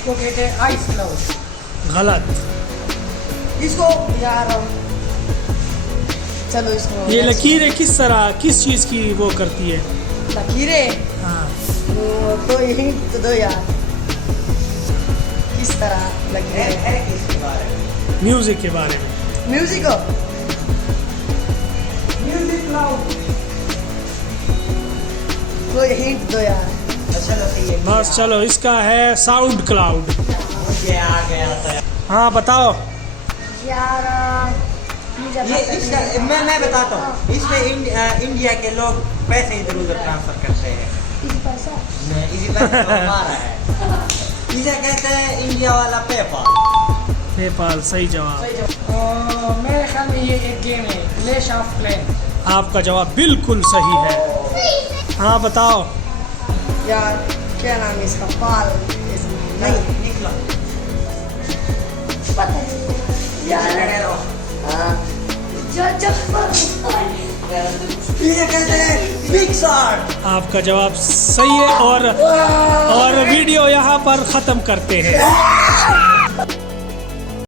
इसको कहते हैं आइस क्लाउड। गलत। इसको यार चलो इसको ये लकीरें किस तरह, किस चीज़ की वो करती है? लकीरें हाँ, तो यही तो दो यार, किस तरह है लकीरें? किसके बारे में? म्यूजिक के बारे में। म्यूजिक हो, म्यूजिक क्लाउड, कोई हिंट दो यार। चलो ठीक है, बस चलो, इसका है साउंड क्लाउड। मुझे आ गया था। हाँ बताओ। यार ये इसका मैं बताता हूँ, इसमें इंडिया के लोग पैसे इधर उधर ट्रांसफर करते हैं। इसी पैसे को हमारा है, इसे कहते हैं इंडिया वाला पेपाल। नेपाल, सही जवाब। मेरे ख्याल में ये एक गेम है, क्लैश ऑफ क्लैंस। आपका जवाब बिल्कुल सही है। हाँ बताओ। यार क्या नाम है इसका? पाल नहीं निकलो पता नहीं यार। हाँ इसे कहते हैं बिग शॉट। आपका जवाब सही है और वीडियो यहाँ पर ख़त्म करते हैं।